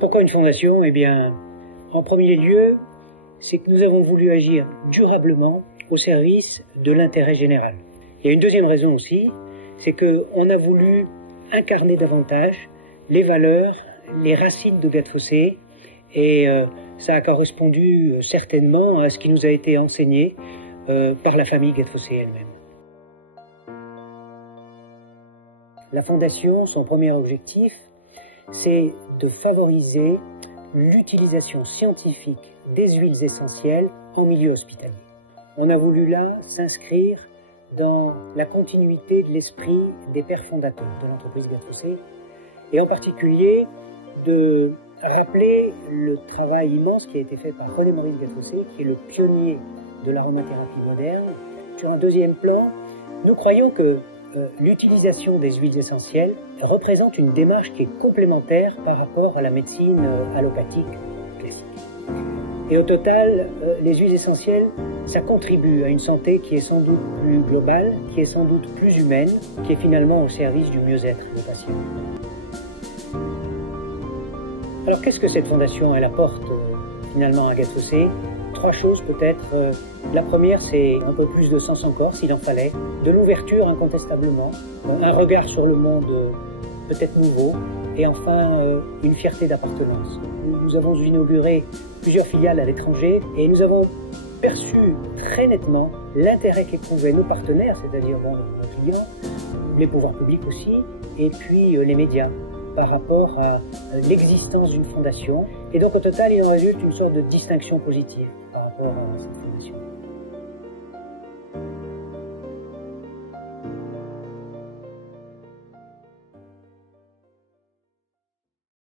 Pourquoi une fondation? Eh bien, en premier lieu, c'est que nous avons voulu agir durablement au service de l'intérêt général. Il y a une deuxième raison aussi, c'est qu'on a voulu incarner davantage les valeurs, les racines de Gat-Fossé, et ça a correspondu certainement à ce qui nous a été enseigné par la famille Gat-Fossé elle-même. La fondation, son premier objectif, c'est de favoriser l'utilisation scientifique des huiles essentielles en milieu hospitalier. On a voulu là s'inscrire dans la continuité de l'esprit des pères fondateurs de l'entreprise Gat-Fossé, et en particulier de rappeler le travail immense qui a été fait par René-Maurice Gat-Fossé, qui est le pionnier de l'aromathérapie moderne. Sur un deuxième plan, nous croyons que l'utilisation des huiles essentielles représente une démarche qui est complémentaire par rapport à la médecine allopathique classique. Et au total, les huiles essentielles, ça contribue à une santé qui est sans doute plus globale, qui est sans doute plus humaine, qui est finalement au service du mieux-être des patients. Alors qu'est-ce que cette fondation, elle apporte finalement à Gat-Fossé? Trois choses peut-être. La première, c'est un peu plus de sens encore, s'il en fallait, de l'ouverture incontestablement, un regard sur le monde peut-être nouveau, et enfin une fierté d'appartenance. Nous avons inauguré plusieurs filiales à l'étranger et nous avons perçu très nettement l'intérêt qu'éprouvaient nos partenaires, c'est-à-dire nos clients, les pouvoirs publics aussi, et puis les médias, par rapport à l'existence d'une fondation. Et donc au total, il en résulte une sorte de distinction positive par rapport à cette fondation.